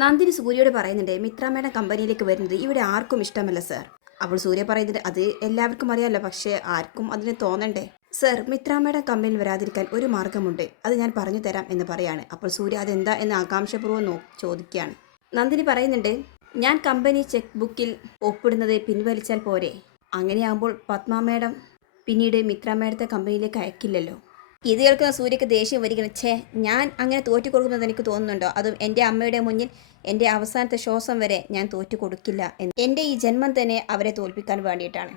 നന്ദിനി സൂര്യയോട് പറയുന്നുണ്ട് മിത്രാമ്മയുടെ കമ്പനിയിലേക്ക് വരുന്നത് ഇവിടെ ആർക്കും ഇഷ്ടമല്ല സർ അപ്പോൾ സൂര്യ പറയുന്നുണ്ട് അത് എല്ലാവർക്കും അറിയാമല്ലോ പക്ഷേ ആർക്കും അതിന് തോന്നണ്ടേ? സർ മിത്രാമ്മയുടെ കമ്പനിയിൽ വരാതിരിക്കാൻ ഒരു മാർഗമുണ്ട് അത് ഞാൻ പറഞ്ഞു തരാം എന്ന് പറയാണ്. അപ്പോൾ സൂര്യ അതെന്താ എന്ന് ആകാംക്ഷപൂർവം നോ ചോദിക്കുകയാണ്. നന്ദിനി പറയുന്നുണ്ട് ഞാൻ കമ്പനി ചെക്ക് ബുക്കിൽ ഒപ്പിടുന്നത് പിൻവലിച്ചാൽ പോരെ? അങ്ങനെയാകുമ്പോൾ പത്മ മേഡം പിന്നീട് മിത്ര മേഡത്തെ കമ്പനിയിലേക്ക് അയക്കില്ലല്ലോ. ഇത് കേൾക്കുന്ന സൂര്യക്ക് ദേഷ്യം വരികയാണ്. ഛേ ഞാൻ അങ്ങനെ തോറ്റു കൊടുക്കുന്നത് എനിക്ക് തോന്നുന്നുണ്ടോ? അതും എന്റെ അമ്മയുടെ മുന്നിൽ എന്റെ അവസാനത്തെ ശ്വാസം വരെ ഞാൻ തോറ്റു കൊടുക്കില്ല എന്ന്. എന്റെ ഈ ജന്മം തന്നെ അവരെ തോൽപ്പിക്കാൻ വേണ്ടിയിട്ടാണ്.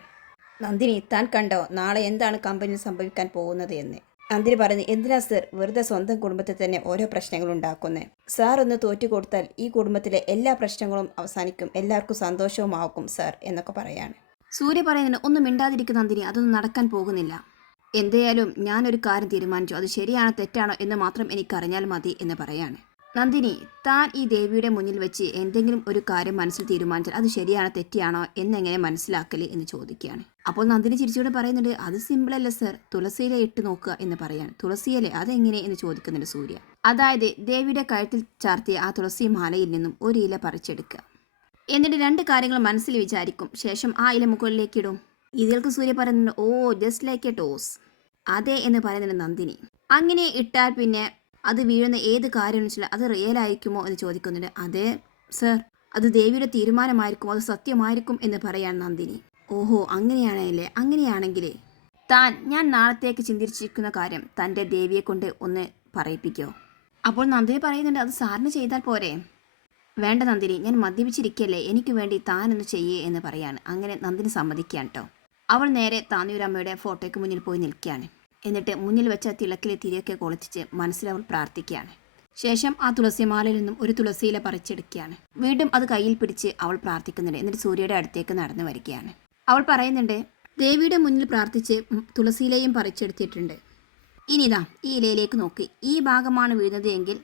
നന്ദിനി താൻ കണ്ടോ നാളെ എന്താണ് കമ്പനിയിൽ സംഭവിക്കാൻ പോകുന്നത് എന്ന്? നന്ദിനി പറഞ്ഞു എന്തിനാ സർ? വെറുതെ സ്വന്തം കുടുംബത്തിൽ തന്നെ ഓരോ പ്രശ്നങ്ങൾ ഉണ്ടാക്കുന്നത് സാർ ഒന്ന് തോറ്റു കൊടുത്താൽ ഈ കുടുംബത്തിലെ എല്ലാ പ്രശ്നങ്ങളും അവസാനിക്കും. എല്ലാവർക്കും സന്തോഷവുമാക്കും സാർ എന്നൊക്കെ പറയാണ്. സൂര്യ പറയുന്നതിന് ഒന്നും മിണ്ടാതിരിക്കുന്ന നന്ദിനി. അതൊന്നും നടക്കാൻ പോകുന്നില്ല. എന്തായാലും ഞാനൊരു കാര്യം തീരുമാനിച്ചു. അത് ശരിയാണോ തെറ്റാണോ എന്ന് മാത്രം എനിക്കറിഞ്ഞാൽ മതി എന്ന് പറയാണ്. നന്ദിനി താൻ ഈ ദേവിയുടെ മുന്നിൽ വെച്ച് എന്തെങ്കിലും ഒരു കാര്യം മനസ്സിൽ തീരുമാനിച്ചാൽ അത് ശരിയാണോ തെറ്റിയാണോ എന്നെങ്ങനെ മനസ്സിലാക്കൽ എന്ന് ചോദിക്കുകയാണ്. അപ്പോൾ നന്ദിനി ചിരിച്ചുകൊണ്ട് പറയുന്നുണ്ട് അത് സിമ്പിളല്ല സർ തുളസിയിലെ ഇട്ട് നോക്കുക എന്ന് പറയാണ്. തുളസിയിലെ അതെങ്ങനെ എന്ന് ചോദിക്കുന്നുണ്ട് സൂര്യ. അതായത് ദേവിയുടെ കഴുത്തിൽ ചാർത്തിയ ആ തുളസി മാലയിൽ നിന്നും ഒരു ഇല പറിച്ചെടുക്കുക. എന്നിട്ട് രണ്ട് കാര്യങ്ങൾ മനസ്സിൽ വിചാരിക്കും. ശേഷം ആ ഇല മുകളിലേക്ക് ഇടും. ഇതിൽക്ക് സൂര്യ പറയുന്നുണ്ട് oh just like a toss അതെ എന്ന് പറയുന്നുണ്ട് നന്ദിനി. അങ്ങനെ ഇട്ടാൽ പിന്നെ അത് വീഴുന്ന ഏത് കാര്യം വെച്ചാൽ അത് റിയൽ ആയിരിക്കുമോ എന്ന് ചോദിക്കുന്നുണ്ട്. അതെ സർ അത് ദേവിയുടെ തീരുമാനമായിരിക്കും അത് സത്യമായിരിക്കും എന്ന് പറയാൻ നന്ദിനി. ഓഹോ അങ്ങനെയാണല്ലേ? അങ്ങനെയാണെങ്കിലേ. താൻ ഞാൻ നാളത്തേക്ക് ചിന്തിച്ചിരിക്കുന്ന കാര്യം തന്റെ ദേവിയെ കൊണ്ട് ഒന്ന് പറയിപ്പിക്കോ. അപ്പോൾ നന്ദിനി പറയുന്നുണ്ട് അത് സാറിന് ചെയ്താൽ പോരെ. വേണ്ട നന്ദിനി ഞാൻ മദ്യപിച്ചിരിക്കല്ലേ എനിക്ക് വേണ്ടി താനൊന്ന് ചെയ്യേ എന്ന് പറയാണ്. അങ്ങനെ നന്ദിനി സമ്മതിക്കുകയാണ് കേട്ടോ. അവൾ നേരെ താന്നിയൂരമ്മയുടെ ഫോട്ടോയ്ക്ക് മുന്നിൽ പോയി നിൽക്കുകയാണ്. എന്നിട്ട് മുന്നിൽ വെച്ച തിളക്കിലെ തിരിയൊക്കെ കൊളുത്തിച്ച് മനസ്സിൽ അവൾ പ്രാർത്ഥിക്കുകയാണ്. ശേഷം ആ തുളസിമാലയിൽ നിന്നും ഒരു തുളസിയില പറിച്ചെടുക്കുകയാണ്. വീണ്ടും അത് കയ്യിൽ പിടിച്ച് അവൾ പ്രാർത്ഥിക്കുന്നുണ്ട്. എന്നിട്ട് സൂര്യയുടെ അടുത്തേക്ക് നടന്നു വരികയാണ്. അവൾ പറയുന്നുണ്ട് ദേവിയുടെ മുന്നിൽ പ്രാർത്ഥിച്ച് തുളസിയിലയും പറിച്ചെടുത്തിട്ടുണ്ട്. ഇനിതാ ഈ ഇലയിലേക്ക് നോക്കി. ഈ ഭാഗമാണ് വീഴുന്നത് എങ്കിൽ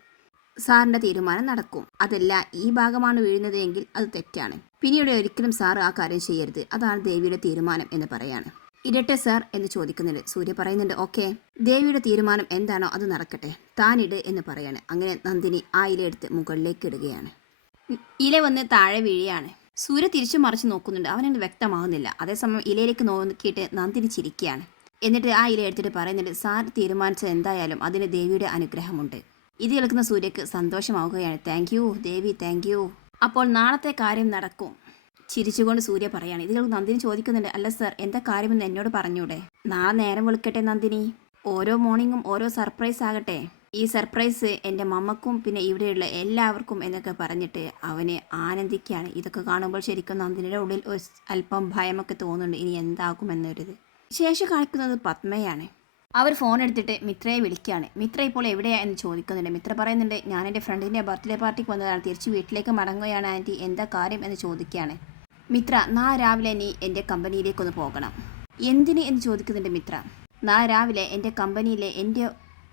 സാറിന്റെ തീരുമാനം നടക്കും. അതല്ല ഈ ഭാഗമാണ് വീഴുന്നത് എങ്കിൽ അത് തെറ്റാണ്. പിന്നീട് ഒരിക്കലും സാർ ആ കാര്യം ചെയ്യരുത്. അതാണ് ദേവിയുടെ തീരുമാനം എന്ന് പറയാണ്. ഇരട്ടെ സാർ എന്ന് ചോദിക്കുന്നുണ്ട്. സൂര്യ പറയുന്നുണ്ട് ഓക്കെ ദേവിയുടെ തീരുമാനം എന്താണോ അത് നടക്കട്ടെ. താനിട് എന്ന് പറയാണ്. അങ്ങനെ നന്ദിനി ആ ഇല എടുത്ത് മുകളിലേക്ക് ഇടുകയാണ്. ഇല വന്ന് താഴെ വീഴുകയാണ്. സൂര്യ തിരിച്ചു മറിച്ച് നോക്കുന്നുണ്ട്. അവനത് വ്യക്തമാകുന്നില്ല അതേസമയം ഇലയിലേക്ക് നോക്കിയിട്ട് നന്ദിനി ചിരിക്കുകയാണ്. എന്നിട്ട് ആ ഇല എടുത്തിട്ട് പറയുന്നുണ്ട് സാർ തീരുമാനിച്ചത് എന്തായാലും അതിന് ദേവിയുടെ അനുഗ്രഹമുണ്ട്. ഇത് കേൾക്കുന്ന സൂര്യക്ക് സന്തോഷമാവുകയാണ്. Thank you Devi thank you അപ്പോൾ നാളത്തെ കാര്യം നടക്കും. ചിരിച്ചുകൊണ്ട് സൂര്യ പറയാണ്. ഇത് കേൾക്കുന്ന നന്ദിനി ചോദിക്കുന്നുണ്ട് അല്ല സർ എന്താ കാര്യമെന്ന് എന്നോട് പറഞ്ഞൂടെ? നാളെ നേരം വിളിക്കട്ടെ നന്ദിനി. ഓരോ മോർണിംഗും ഓരോ സർപ്രൈസ് ആകട്ടെ. ഈ സർപ്രൈസ് എന്റെ മമ്മക്കും പിന്നെ ഇവിടെയുള്ള എല്ലാവർക്കും എന്നൊക്കെ പറഞ്ഞിട്ട് അവനെ ആനന്ദിക്കുകയാണ്. ഇതൊക്കെ കാണുമ്പോൾ ശരിക്കും നന്ദിനിയുടെ ഉള്ളിൽ ഒരു അല്പം ഭയമൊക്കെ തോന്നുന്നുണ്ട്. ഇനി എന്താകും എന്നൊരിത് ശേഷം കാണിക്കുന്നത് പത്മയാണ്. അവർ ഫോൺ എടുത്തിട്ട് മിത്രയെ വിളിക്കുകയാണ്. മിത്ര ഇപ്പോൾ എവിടെയാ എന്ന് ചോദിക്കുന്നുണ്ട്. മിത്ര പറയുന്നുണ്ട് ഞാൻ എന്റെ ഫ്രണ്ടിന്റെ ബർത്ത്ഡേ പാർട്ടിക്ക് വന്നതാണ്. തിരിച്ച് വീട്ടിലേക്ക് മടങ്ങുകയാണ് ആന്റി. എന്താ കാര്യം? എന്ന് ചോദിക്കുകയാണ്. മിത്ര നാ രാവിലെ നീ എന്റെ കമ്പനിയിലേക്കൊന്ന് പോകണം. എന്തിന്? എന്ന് ചോദിക്കുന്നുണ്ട് മിത്ര. നാ രാവിലെ എന്റെ കമ്പനിയിലെ എന്റെ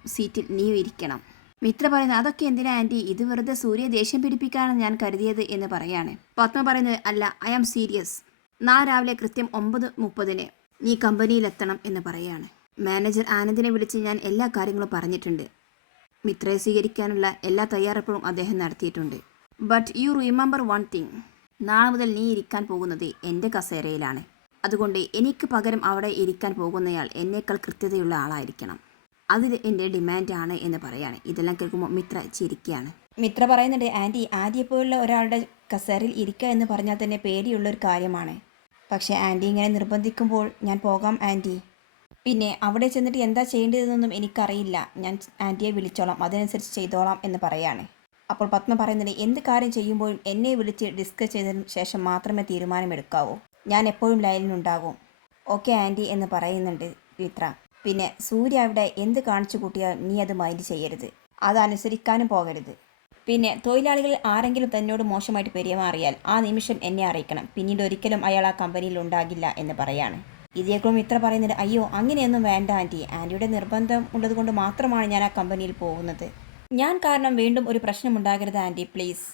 സീറ്റിൽ നീ ഇരിക്കണം. മിത്ര പറയുന്നത് അതൊക്കെ എന്തിനാ ആന്റി? ഇത് വെറുതെ സൂര്യ ദേഷ്യം പിടിപ്പിക്കാനാണ് ഞാൻ കരുതിയത് എന്ന് പറയുകയാണ് പത്മ പറയുന്നത് അല്ല ഐ ആം സീരിയസ് നാ രാവിലെ കൃത്യം ഒമ്പത് മുപ്പതിന് നീ കമ്പനിയിലെത്തണം എന്ന് പറയാണ്. മാനേജർ ആനന്ദിനെ വിളിച്ച് ഞാൻ എല്ലാ കാര്യങ്ങളും പറഞ്ഞിട്ടുണ്ട്. മിത്രയെ സ്വീകരിക്കാനുള്ള എല്ലാ തയ്യാറെടുപ്പും അദ്ദേഹം നടത്തിയിട്ടുണ്ട്. But you remember one thing നാളെ മുതൽ നീ ഇരിക്കാൻ പോകുന്നത് എന്റെ കസേരയിലാണ്. അതുകൊണ്ട് എനിക്ക് പകരം അവിടെ ഇരിക്കാൻ പോകുന്നയാൾ എന്നേക്കാൾ കൃത്യതയുള്ള ആളായിരിക്കണം. അതിൽ എന്റെ ഡിമാൻഡാണ് എന്ന് പറയാണ്. ഇതെല്ലാം കേൾക്കുമ്പോൾ മിത്ര ചിരിക്കുകയാണ്. മിത്ര പറയുന്നുണ്ട് ആന്റി ആദ്യപ്പോലുള്ള ഒരാളുടെ കസേരയിൽ ഇരിക്കുക എന്ന് പറഞ്ഞാൽ തന്നെ പേടിയുള്ള ഒരു കാര്യമാണ്. പക്ഷേ ആന്റി ഇങ്ങനെ നിർബന്ധിക്കുമ്പോൾ ഞാൻ പോകാം ആന്റി പിന്നെ അവിടെ ചെന്നിട്ട് എന്താ ചെയ്യേണ്ടതെന്നൊന്നും എനിക്കറിയില്ല. ഞാൻ ആന്റിയെ വിളിച്ചോളാം. അതിനനുസരിച്ച് ചെയ്തോളാം എന്ന് പറയാണ്. അപ്പോൾ പത്മ പറയുന്നത് എന്ത് കാര്യം ചെയ്യുമ്പോഴും എന്നെ വിളിച്ച് ഡിസ്കസ് ചെയ്തതിന് ശേഷം മാത്രമേ തീരുമാനമെടുക്കാവൂ. ഞാൻ എപ്പോഴും ലൈനിലുണ്ടാകും. ഓക്കെ ആന്റി എന്ന് പറയുന്നുണ്ട് മിത്ര പിന്നെ സൂര്യ അവിടെ എന്ത് കാണിച്ചു കൂട്ടിയാൽ നീ അത് മൈൻഡ് ചെയ്യരുത്. അതനുസരിക്കാനും പോകരുത്. പിന്നെ തൊഴിലാളികൾ ആരെങ്കിലും തന്നോട് മോശമായിട്ട് പെരുമാറിയാൽ ആ നിമിഷം എന്നെ അറിയിക്കണം. പിന്നീട് ഒരിക്കലും അയാൾ ആ കമ്പനിയിൽ ഉണ്ടാകില്ല എന്ന് പറയാണ്. ഇതേക്കുളം ഇത്ര പറയുന്നുണ്ട് അയ്യോ അങ്ങനെയൊന്നും വേണ്ട ആന്റി. ആന്റിയുടെ നിർബന്ധം ഉള്ളതുകൊണ്ട് മാത്രമാണ് ഞാൻ ആ കമ്പനിയിൽ പോകുന്നത്. ഞാൻ കാരണം വീണ്ടും ഒരു പ്രശ്നം ഉണ്ടാകരുത് ആന്റി. പ്ലീസ്.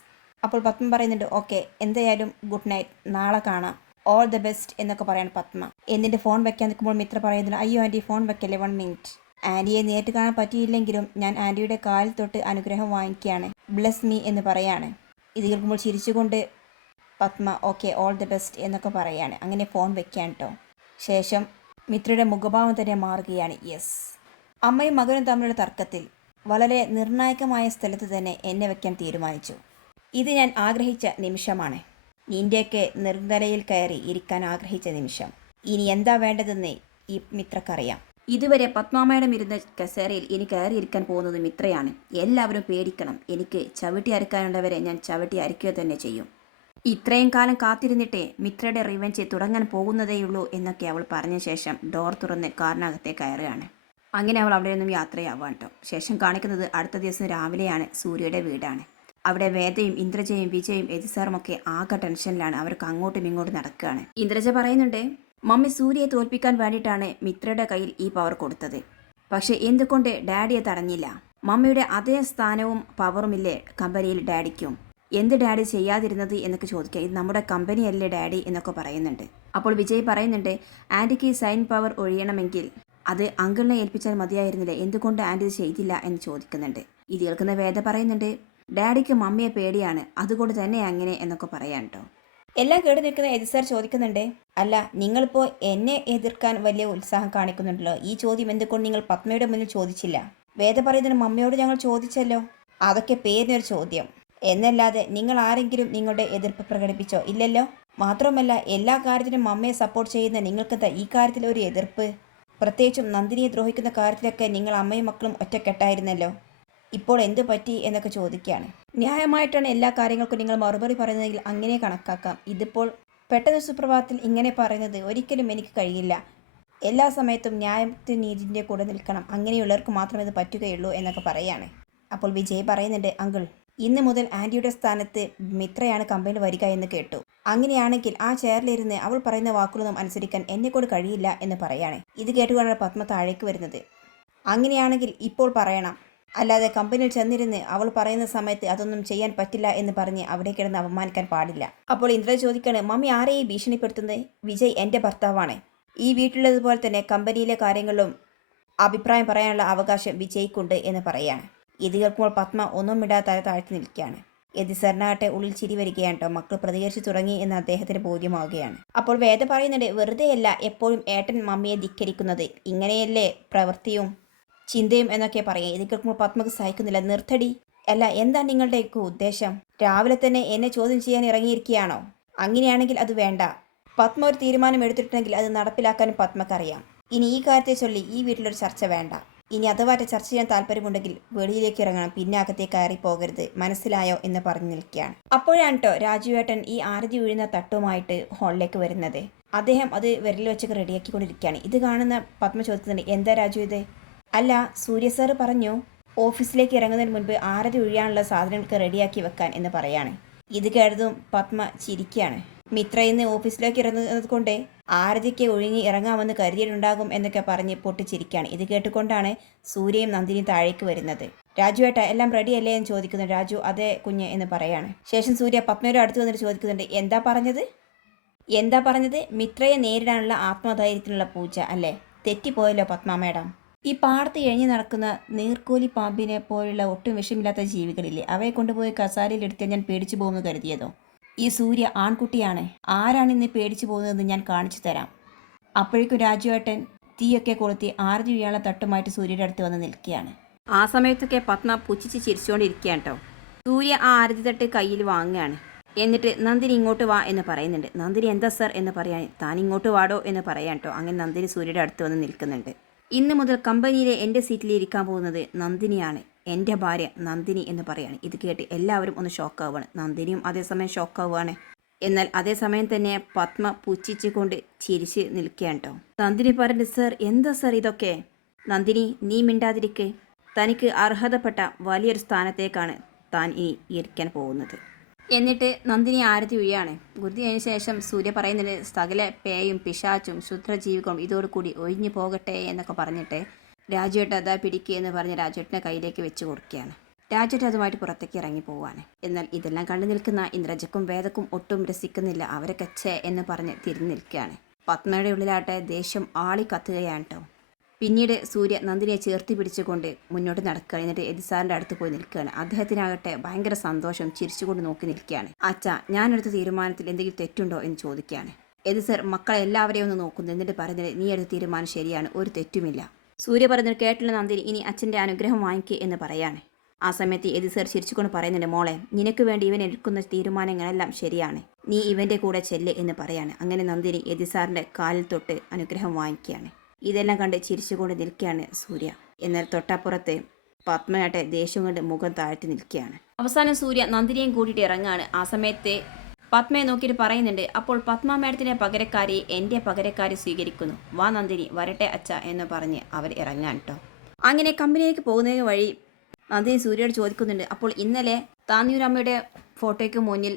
അപ്പോൾ പത്മ പറയുന്നുണ്ട് ഓക്കെ എന്തായാലും ഗുഡ് നൈറ്റ്. നാളെ കാണാം. ഓൾ ദ ബെസ്റ്റ് എന്നൊക്കെ പറയാണ് പത്മ. എന്നിട്ട് ഫോൺ വെക്കാൻ നിൽക്കുമ്പോൾ മിത്ര പറയുന്നുണ്ട് അയ്യോ ആന്റി ഫോൺ വെക്കല്ലേ? One minute. ആന്റിയെ നേരിട്ട് കാണാൻ പറ്റിയില്ലെങ്കിലും ഞാൻ ആന്റിയുടെ കാലിൽ തൊട്ട് അനുഗ്രഹം വാങ്ങിക്കുകയാണ്. ബ്ലെസ് മീ എന്ന് പറയാണ്. ഇത് കേൾക്കുമ്പോൾ ചിരിച്ചുകൊണ്ട് Padma okay all the best എന്നൊക്കെ പറയാണ്. അങ്ങനെ ഫോൺ വെക്കാൻ കേട്ടോ. ശേഷം മിത്രയുടെ മുഖഭാവം തന്നെ മാറുകയാണ് യെസ്. അമ്മയും മകനും തമ്മിലുള്ള തർക്കത്തിൽ വളരെ നിർണായകമായ സ്ഥലത്ത് തന്നെ എന്നെ വയ്ക്കാൻ തീരുമാനിച്ചു. ഇത് ഞാൻ ആഗ്രഹിച്ച നിമിഷമാണ്. നിന്റെയൊക്കെ നിർനിലയിൽ കയറി ഇരിക്കാൻ ആഗ്രഹിച്ച നിമിഷം. ഇനി എന്താ വേണ്ടതെന്ന് ഈ മിത്രക്കറിയാം. ഇതുവരെ പത്മാമയുടെ ഇരുന്ന കസേരയിൽ ഇനി കയറിയിരിക്കാൻ പോകുന്നത് മിത്രയാണ്. എല്ലാവരും പേടിക്കണം. എനിക്ക് ചവിട്ടി അരക്കാനുള്ളവരെ ഞാൻ ചവിട്ടി അരയ്ക്കുക തന്നെ ചെയ്യും. ഇത്രയും കാലം കാത്തിരുന്നിട്ടേ മിത്രയുടെ റിവഞ്ച് തുടങ്ങാൻ പോകുന്നതേയുള്ളൂ എന്നൊക്കെ അവൾ പറഞ്ഞ ശേഷം ഡോർ തുറന്ന് കാറിനകത്തെ കയറുകയാണ്. അങ്ങനെ അവൾ അവിടെ നിന്നും യാത്രയാവാൻ കേട്ടോ ശേഷം കാണിക്കുന്നത് അടുത്ത ദിവസം രാവിലെയാണ് സൂര്യയുടെ വീടാണ്. അവിടെ വേദയും ഇന്ദ്രജയും വിജയും എതിസാറും ഒക്കെ ആകെ ടെൻഷനിലാണ്. അവർക്ക് അങ്ങോട്ടും ഇങ്ങോട്ടും നടക്കുകയാണ്. ഇന്ദ്രജ പറയുന്നുണ്ട് മമ്മി സൂര്യയെ തോൽപ്പിക്കാൻ വേണ്ടിയിട്ടാണ് മിത്രയുടെ കയ്യിൽ ഈ പവർ കൊടുത്തത്. പക്ഷെ എന്തുകൊണ്ട് ഡാഡിയെ തടഞ്ഞില്ല? മമ്മിയുടെ അതേ സ്ഥാനവും പവറുമില്ലേ കമ്പനിയിൽ ഡാഡിക്കും. എന്ത് ഡാഡി ചെയ്യാതിരുന്നത് എന്നൊക്കെ ചോദിക്കുക. ഇത് നമ്മുടെ കമ്പനിയല്ലേ ഡാഡി എന്നൊക്കെ പറയുന്നുണ്ട്. അപ്പോൾ വിജയ് പറയുന്നുണ്ട് ആന്റിക്ക് സൈൻ പവർ ഒഴിയണമെങ്കിൽ അത് അങ്കിളിനെ ഏൽപ്പിച്ചാൽ മതിയായിരുന്നില്ല. എന്തുകൊണ്ട് ആന്റി ഇത് ചെയ്തില്ല? എന്ന് ചോദിക്കുന്നുണ്ട്. ഇത് കേൾക്കുന്ന വേദ പറയുന്നുണ്ട് ഡാഡിക്ക് മമ്മിയെ പേടിയാണ്. അതുകൊണ്ട് തന്നെ അങ്ങനെ എന്നൊക്കെ പറയാൻ എല്ലാം കേട്ട് നിൽക്കുന്ന എതിസാർ ചോദിക്കുന്നുണ്ട് അല്ല നിങ്ങളിപ്പോൾ എന്നെ എതിർക്കാൻ വലിയ ഉത്സാഹം കാണിക്കുന്നുണ്ടല്ലോ. ഈ ചോദ്യം എന്തുകൊണ്ട് നിങ്ങൾ പത്മയുടെ മുന്നിൽ ചോദിച്ചില്ല? വേദ പറയുന്നതിന് മമ്മിയോട് ഞങ്ങൾ ചോദിച്ചല്ലോ. അതൊക്കെ പേരിനൊരു ചോദ്യം. എന്നല്ലാതെ നിങ്ങൾ ആരെങ്കിലും നിങ്ങളുടെ എതിർപ്പ് പ്രകടിപ്പിച്ചോ? ഇല്ലല്ലോ. മാത്രമല്ല എല്ലാ കാര്യത്തിനും അമ്മയെ സപ്പോർട്ട് ചെയ്യുന്ന നിങ്ങൾക്കെന്താ ഈ കാര്യത്തിൽ ഒരു എതിർപ്പ്? പ്രത്യേകിച്ചും നന്ദിനിയെ ദ്രോഹിക്കുന്ന കാര്യത്തിലൊക്കെ നിങ്ങൾ അമ്മയും മക്കളും ഒറ്റക്കെട്ടായിരുന്നല്ലോ. ഇപ്പോൾ എന്ത് പറ്റി എന്നൊക്കെ ചോദിക്കുകയാണ്. ന്യായമായിട്ടാണ് എല്ലാ കാര്യങ്ങൾക്കും നിങ്ങൾ മറുപടി പറയുന്നതെങ്കിൽ അങ്ങനെ കണക്കാക്കാം. ഇതിപ്പോൾ പെട്ടെന്ന് സുപ്രഭാതത്തിൽ ഇങ്ങനെ പറയുന്നത് ഒരിക്കലും എനിക്ക് കഴിയില്ല. എല്ലാ സമയത്തും ന്യായത്തിന് നീതിന്റെ കൂടെ നിൽക്കണം. അങ്ങനെയുള്ളവർക്ക് മാത്രമേ ഇത് പറ്റുകയുള്ളൂ എന്നൊക്കെ പറയാണ് അപ്പോൾ വിജയ് പറയുന്നുണ്ട് അങ്കിൾ ഇന്ന് മുതൽ ആന്റിയുടെ സ്ഥാനത്ത് മിത്രയാണ് കമ്പനി വരിക എന്ന് കേട്ടു. അങ്ങനെയാണെങ്കിൽ ആ ചെയറിലിരുന്ന് അവൾ പറയുന്ന വാക്കുകളൊന്നും അനുസരിക്കാൻ എന്നെക്കൊണ്ട് കഴിയില്ല എന്ന് പറയാണ്. ഇത് കേട്ടുകൊണ്ടാണ് പത്മ താഴേക്ക് വരുന്നത്. അങ്ങനെയാണെങ്കിൽ ഇപ്പോൾ പറയണം. അല്ലാതെ കമ്പനിയിൽ ചെന്നിരുന്ന് അവൾ പറയുന്ന സമയത്ത് അതൊന്നും ചെയ്യാൻ പറ്റില്ല എന്ന് പറഞ്ഞ് അവിടെ കിടന്ന് അപമാനിക്കാൻ പാടില്ല. അപ്പോൾ ഇന്ദ്ര ചോദിക്കാണ് മമ്മി ആരെയും ഭീഷണിപ്പെടുത്തുന്നത്? വിജയ് എന്റെ ഭർത്താവാണ്. ഈ വീട്ടിലുള്ളതുപോലെ തന്നെ കമ്പനിയിലെ കാര്യങ്ങളിലും അഭിപ്രായം പറയാനുള്ള അവകാശം വിജയ്ക്കുണ്ട് എന്ന് പറയാണ്. ഇത് കേൾക്കുമ്പോൾ പത്മ ഒന്നും മിണ്ടാതെ താഴ്ത്തി നിൽക്കുകയാണ്. യതിസറിനാട്ടെ ഉള്ളിൽ ചിരി വരികയാണ് കേട്ടോ. മക്കൾ പ്രതികരിച്ചു തുടങ്ങി എന്ന് അദ്ദേഹത്തിന് ബോധ്യമാവുകയാണ്. അപ്പോൾ വേദ പറയുന്നുണ്ട് വെറുതെയല്ല എപ്പോഴും ഏട്ടൻ മമ്മിയെ ധിക്കരിക്കുന്നത്. ഇങ്ങനെയല്ലേ പ്രവൃത്തിയും ചിന്തയും എന്നൊക്കെ പറയാം ഇത് കേൾക്കുമ്പോൾ പത്മക്ക് സഹിക്കുന്നില്ല. നിർത്തടി. അല്ല എന്താ നിങ്ങളുടെയൊക്കെ ഉദ്ദേശം? രാവിലെ തന്നെ എന്നെ ചോദ്യം ചെയ്യാൻ ഇറങ്ങിയിരിക്കുകയാണോ? അങ്ങനെയാണെങ്കിൽ അത് വേണ്ട. പത്മ ഒരു തീരുമാനം എടുത്തിട്ടുണ്ടെങ്കിൽ അത് നടപ്പിലാക്കാനും പത്മക്കറിയാം. ഇനി ഈ കാര്യത്തെ ചൊല്ലി ഈ വീട്ടിലൊരു ചർച്ച വേണ്ട. ഇനി അഥവാറ്റ ചർച്ച ചെയ്യാൻ താല്പര്യമുണ്ടെങ്കിൽ വെളിയിലേക്ക് ഇറങ്ങണം. പിന്നെ അകത്തേക്ക് കയറി പോകരുത്. മനസ്സിലായോ എന്ന് പറഞ്ഞു നിൽക്കുകയാണ്. അപ്പോഴാണ് കേട്ടോ രാജുവേട്ടൻ ഈ ആരതി ഉഴുന്ന തട്ടുമായിട്ട് ഹാളിലേക്ക് വരുന്നത്. അദ്ദേഹം അത് വിരൽ വെച്ചൊക്കെ റെഡിയാക്കിക്കൊണ്ടിരിക്കുകയാണ് ഇത് കാണുന്ന പത്മ ചോദിക്കുന്നുണ്ട് എന്താ രാജു ഇത്? അല്ല സൂര്യ സാറ് പറഞ്ഞു ഓഫീസിലേക്ക് ഇറങ്ങുന്നതിന് മുൻപ് ആരതി ഒഴിയാനുള്ള സാധനങ്ങൾക്ക് റെഡിയാക്കി വെക്കാൻ എന്ന് പറയാണ്. ഇത് കേട്ടതും പത്മ ചിരിക്കുകയാണ്. മിത്ര ഇന്ന് ഓഫീസിലേക്ക് ഇറങ്ങുന്നത് കൊണ്ട് ആരതിക്ക് ഒഴിഞ്ഞ് ഇറങ്ങാമെന്ന് കരുതിയിട്ടുണ്ടാകും എന്നൊക്കെ പറഞ്ഞ് പൊട്ടിച്ചിരിക്കുകയാണ്. ഇത് കേട്ടുകൊണ്ടാണ് സൂര്യയും നന്ദിനിയും താഴേക്ക് വരുന്നത്. രാജു ഏട്ടാ എല്ലാം റെഡി അല്ലേ എന്ന് ചോദിക്കുന്നു. രാജു അതെ കുഞ്ഞ് എന്ന് പറയാണ്. ശേഷം സൂര്യ പത്മയുടെ അടുത്ത് വന്നിട്ട് ചോദിക്കുന്നുണ്ട് എന്താ പറഞ്ഞത്? എന്താ പറഞ്ഞത്? മിത്രയെ നേരിടാനുള്ള ആത്മധൈര്യത്തിനുള്ള പൂജ അല്ലേ? തെറ്റിപ്പോയല്ലോ പത്മ മേഡം. ഈ പാടത്ത് എഴിഞ്ഞു നടക്കുന്ന നീർക്കോലി പാമ്പിനെ പോലുള്ള ഒട്ടും വിഷമില്ലാത്ത ജീവികളില്ലേ? അവയെ കൊണ്ടുപോയി കസാരയിൽ എടുത്താൽ ഞാൻ പേടിച്ചു പോകുമെന്ന് കരുതിയതോ? ഈ സൂര്യ ആൺകുട്ടിയാണ്. ആരാണ് ഇന്ന് പേടിച്ചു പോകുന്നതെന്ന് ഞാൻ കാണിച്ചു തരാം. അപ്പോഴേക്കും രാജുവേട്ടൻ തീയൊക്കെ കൊളുത്തി ആർജി വീഴാനുള്ള തട്ടുമായിട്ട് സൂര്യയുടെ അടുത്ത് വന്ന് നിൽക്കുകയാണ്. ആ സമയത്തൊക്കെ പത്മ പുച്ഛിച്ച് ചിരിച്ചുകൊണ്ടിരിക്കുകയാണ് കേട്ടോ സൂര്യ ആ ആരതി തട്ട് കയ്യിൽ വാങ്ങുകയാണ്. എന്നിട്ട് നന്ദിനി ഇങ്ങോട്ട് വാ എന്ന് പറയുന്നുണ്ട്. നന്ദിനി എന്താ സർ? എന്ന് പറയാൻ താൻ ഇങ്ങോട്ട് വാടോ എന്ന് പറയാൻ കേട്ടോ അങ്ങനെ നന്ദിനി സൂര്യയുടെ അടുത്ത് വന്ന് നിൽക്കുന്നുണ്ട്. ഇന്ന് മുതൽ കമ്പനിയിലെ എന്റെ സീറ്റിൽ ഇരിക്കാൻ പോകുന്നത് നന്ദിനിയാണ്. എന്റെ ഭാര്യ നന്ദിനി എന്ന് പറയാണ്. ഇത് കേട്ട് എല്ലാവരും ഒന്ന് ഷോക്കാവുകയാണ്. നന്ദിനിയും അതേസമയം ഷോക്കാവുകയാണ്. എന്നാൽ അതേസമയം തന്നെ പത്മ പുച്ഛിച്ചുകൊണ്ട് ചിരിച്ച് നിൽക്കുകയാണ് കേട്ടോ. നന്ദിനി പറഞ്ഞു സർ എന്താ സർ ഇതൊക്കെ? നന്ദിനി നീ മിണ്ടാതിരിക്കെ. തനിക്ക് അർഹതപ്പെട്ട വലിയൊരു സ്ഥാനത്തേക്കാണ് താൻ ഇനി ഇരിക്കാൻ പോകുന്നത്. എന്നിട്ട് നന്ദിനി ആരതി ഒഴിയാണ് ഗുരുതിയതിനു ശേഷം സൂര്യ പറയുന്നത് സകല പേയും പിശാച്ചും ശുദ്രജീവികളും ഇതോടുകൂടി ഒഴിഞ്ഞു പോകട്ടെ എന്നൊക്കെ പറഞ്ഞിട്ട് രാജുവേട്ട അതാ പിടിക്കുക എന്ന് പറഞ്ഞ് രാജേട്ടിനെ കയ്യിലേക്ക് വെച്ച് കൊടുക്കുകയാണ്. രാജേട്ട് അതുമായിട്ട് പുറത്തേക്ക് ഇറങ്ങി പോവാണ്. എന്നാൽ ഇതെല്ലാം കണ്ടു നിൽക്കുന്ന ഇന്ദ്രജക്കും വേദക്കും ഒട്ടും രസിക്കുന്നില്ല. അവരൊക്കെ ഛേ എന്ന് പറഞ്ഞ് തിരിഞ്ഞു നിൽക്കുകയാണ്. പത്മയുടെ ഉള്ളിലാട്ടെ ദേഷ്യം ആളി കത്തുകയാണ് കേട്ടോ പിന്നീട് സൂര്യ നന്ദിനിയെ ചേർത്തി പിടിച്ചുകൊണ്ട് മുന്നോട്ട് നടക്കുക എന്നിട്ട് എതിസാറിന്റെ അടുത്ത് പോയി നിൽക്കുകയാണ്. അദ്ദേഹത്തിനാകട്ടെ ഭയങ്കര സന്തോഷം ചിരിച്ചുകൊണ്ട് നോക്കി നിൽക്കുകയാണ്. അച്ഛ ഞാനെടുത്ത തീരുമാനത്തിൽ എന്തെങ്കിലും തെറ്റുണ്ടോ? എന്ന് ചോദിക്കുകയാണ്. എതിസർ മക്കളെ എല്ലാവരെയും ഒന്ന് നോക്കുന്നു. എന്നിട്ട് പറഞ്ഞത് നീ എടുത്ത തീരുമാനം ശരിയാണ്. ഒരു തെറ്റുമില്ല. സൂര്യ പറഞ്ഞത് കേട്ടുള്ള നന്ദിനി ഇനി അച്ഛന്റെ അനുഗ്രഹം വാങ്ങിക്കുക എന്ന് പറയാണ്. ആ സമയത്ത് എതി സർ ചിരിച്ചുകൊണ്ട് പറയുന്നുണ്ട് മോളെ നിനക്ക് വേണ്ടി ഇവൻ എടുക്കുന്ന തീരുമാനങ്ങളെല്ലാം ശരിയാണ്. നീ ഇവന്റെ കൂടെ ചെല്ല് എന്ന് പറയാണ്. അങ്ങനെ നന്ദിനി എതി സാറിന്റെ കാലിൽ തൊട്ട് അനുഗ്രഹം വാങ്ങിക്കുകയാണ്. ഇതെല്ലാം കണ്ട് ചിരിച്ചുകൊണ്ട് നിൽക്കുകയാണ് സൂര്യ. എന്നാൽ തൊട്ടപ്പുറത്ത് പത്മനാട്ടെ ദേഷ്യം കൊണ്ട് മുഖം താഴ്ത്തി നിൽക്കുകയാണ്. അവസാനം സൂര്യ നന്ദിനിയും കൂട്ടിയിട്ട് ഇറങ്ങാണ്. ആ സമയത്ത് പത്മയെ നോക്കിയിട്ട് പറയുന്നുണ്ട് അപ്പോൾ പത്മ മേഡത്തിന്റെ പകരക്കാരി എന്റെ പകരക്കാരി സ്വീകരിക്കുന്നു. വാ നന്ദിനി വരട്ടെ അച്ഛ എന്ന് പറഞ്ഞ് അവർ ഇറങ്ങാൻ കേട്ടോ അങ്ങനെ കമ്പനിയിലേക്ക് പോകുന്നതിന് വഴി നന്ദിനി സൂര്യയോട് ചോദിക്കുന്നുണ്ട് അപ്പോൾ ഇന്നലെ താന്നിയൂരമ്മയുടെ ഫോട്ടോയ്ക്ക് മുന്നിൽ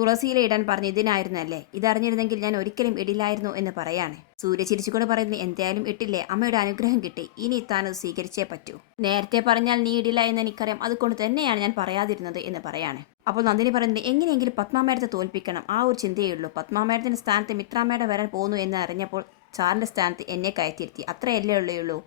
തുളസിയില ഇടാൻ പറഞ്ഞു ഇതിനായിരുന്നല്ലേ? ഇതറിഞ്ഞിരുന്നെങ്കിൽ ഞാൻ ഒരിക്കലും ഇടില്ലായിരുന്നു എന്ന് പറയാണ്. സൂര്യ ചിരിച്ചുകൊണ്ട് പറയുന്നു എന്തായാലും ഇട്ടില്ലേ? അമ്മയുടെ അനുഗ്രഹം കിട്ടി. ഇനി താനത് സ്വീകരിച്ചേ പറ്റൂ. നേരത്തെ പറഞ്ഞാൽ നീ ഇടില്ല എന്ന് എനിക്കറിയാം. അതുകൊണ്ട് തന്നെയാണ് ഞാൻ പറയാതിരുന്നത് എന്ന് പറയാണ്. അപ്പോൾ നന്ദിനി പറയുന്നത് എങ്ങനെയെങ്കിലും പത്മാമേടത്തെ തോൽപ്പിക്കണം. ആ ഒരു ചിന്തയേ ഉള്ളൂ. പത്മാമേടത്തിന്റെ സ്ഥാനത്ത് മിത്രാമേട വരാൻ പോകുന്നു എന്ന് അറിഞ്ഞപ്പോൾ സാറിന്റെ സ്ഥാനത്ത് എന്നെ കയറ്റിയിരുത്തി. അത്രയല്ലേ ഉള്ളൂ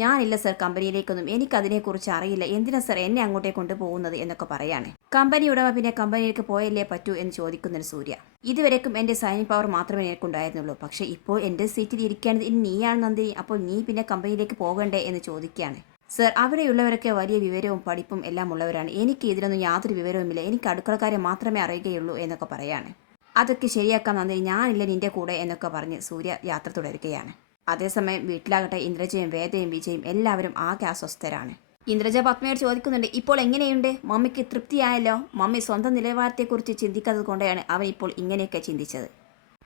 ഞാനില്ല സർ കമ്പനിയിലേക്കൊന്നും. എനിക്ക് അതിനെക്കുറിച്ച് അറിയില്ല എന്തിനാ സർ എന്നെ അങ്ങോട്ടേ കൊണ്ടുപോകുന്നത് എന്നൊക്കെ പറയാണ്. കമ്പനി ഉടമ പിന്നെ കമ്പനിയിലേക്ക് പോയല്ലേ പറ്റൂ എന്ന് ചോദിക്കുന്നൊരു സൂര്യ. ഇതുവരെക്കും എന്റെ സൈനിങ് പവർ മാത്രമേ എനിക്കുണ്ടായിരുന്നുള്ളൂ. പക്ഷേ ഇപ്പോൾ എന്റെ സീറ്റിൽ ഇരിക്കേണ്ടത് ഇനി നീയാണ് നന്ദി. അപ്പോൾ നീ പിന്നെ കമ്പനിയിലേക്ക് പോകണ്ടേ എന്ന് ചോദിക്കുകയാണ്. സർ അവിടെയുള്ളവരൊക്കെ വലിയ വിവരവും പഠിപ്പും എല്ലാം ഉള്ളവരാണ്. എനിക്ക് ഇതിനൊന്നും യാതൊരു വിവരവുമില്ല. എനിക്ക് അടുക്കളക്കാരെ മാത്രമേ അറിയുകയുള്ളൂ എന്നൊക്കെ പറയാണ്. അതൊക്കെ ശരിയാക്കാൻ നന്ദിനി ഞാനില്ല നിന്റെ കൂടെ എന്നൊക്കെ പറഞ്ഞ് സൂര്യ യാത്ര തുടരുകയാണ്. അതേസമയം വീട്ടിലാകട്ടെ ഇന്ദ്രജയും വേദയും വിജയും എല്ലാവരും ആകെ അസ്വസ്ഥരാണ്. ഇന്ദ്രജ പത്മയോട് ചോദിക്കുന്നുണ്ട് ഇപ്പോൾ എങ്ങനെയുണ്ട്? മമ്മിക്ക് തൃപ്തിയായല്ലോ? മമ്മി സ്വന്തം നിലവാരത്തെക്കുറിച്ച് ചിന്തിക്കാത്തത് കൊണ്ടാണ് അവൻ ഇപ്പോൾ ഇങ്ങനെയൊക്കെ ചിന്തിച്ചത്.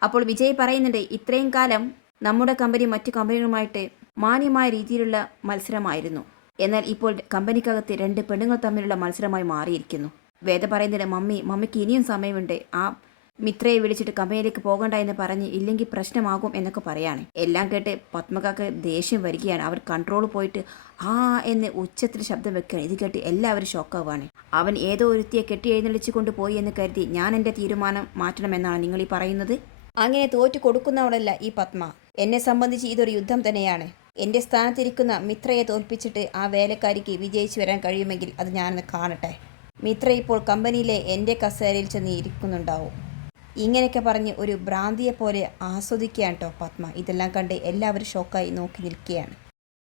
അപ്പോൾ വിജയ് പറയുന്നുണ്ട് ഇത്രയും കാലം നമ്മുടെ കമ്പനി മറ്റു കമ്പനികളുമായിട്ട് മാന്യമായ രീതിയിലുള്ള മത്സരമായിരുന്നു. എന്നാൽ ഇപ്പോൾ കമ്പനിക്കകത്ത് രണ്ട് പെണ്ണുങ്ങൾ തമ്മിലുള്ള മത്സരമായി മാറിയിരിക്കുന്നു. വേദ പറയുന്നുണ്ട് മമ്മി മമ്മിക്ക് ഇനിയും സമയമുണ്ട്. ആ മിത്രയെ വിളിച്ചിട്ട് കമ്പനിയിലേക്ക് പോകണ്ട എന്ന് പറഞ്ഞ് ഇല്ലെങ്കിൽ പ്രശ്നമാകും എന്നൊക്കെ പറയാണ്. എല്ലാം കേട്ട് പത്മകാക്ക് ദേഷ്യം വരികയാണ്. അവർ കൺട്രോൾ പോയിട്ട് ആ എന്ന് ഉച്ചത്തിൽ ശബ്ദം വെക്കുകയാണ്. ഇത് കേട്ട് എല്ലാവരും ഷോക്കാവാണ് അവൻ ഏതോ ഒരുത്തിയെ കെട്ടി എഴുന്നള്ളിച്ചു കൊണ്ടുപോയി എന്ന് കരുതി ഞാൻ എന്റെ തീരുമാനം മാറ്റണമെന്നാണ് നിങ്ങൾ ഈ പറയുന്നത്? അങ്ങനെ തോറ്റു കൊടുക്കുന്നവളല്ല ഈ പത്മ. എന്നെ സംബന്ധിച്ച് ഇതൊരു യുദ്ധം തന്നെയാണ്. എന്റെ സ്ഥാനത്തിരിക്കുന്ന മിത്രയെ തോൽപ്പിച്ചിട്ട് ആ വേലക്കാരിക്ക് വിജയിച്ചു വരാൻ കഴിയുമെങ്കിൽ അത് ഞാനൊന്ന് കാണട്ടെ. മിത്ര ഇപ്പോൾ കമ്പനിയിലെ എന്റെ കസേരയിൽ ചെന്ന് ഇരിക്കുന്നുണ്ടാവും. ഇങ്ങനെയൊക്കെ പറഞ്ഞ് ഒരു ഭ്രാന്തിയെ പോലെ ആസ്വദിക്കുകയാണ് കേട്ടോ പത്മ. ഇതെല്ലാം കണ്ട് എല്ലാവരും ഷോക്കായി നോക്കി നിൽക്കുകയാണ്.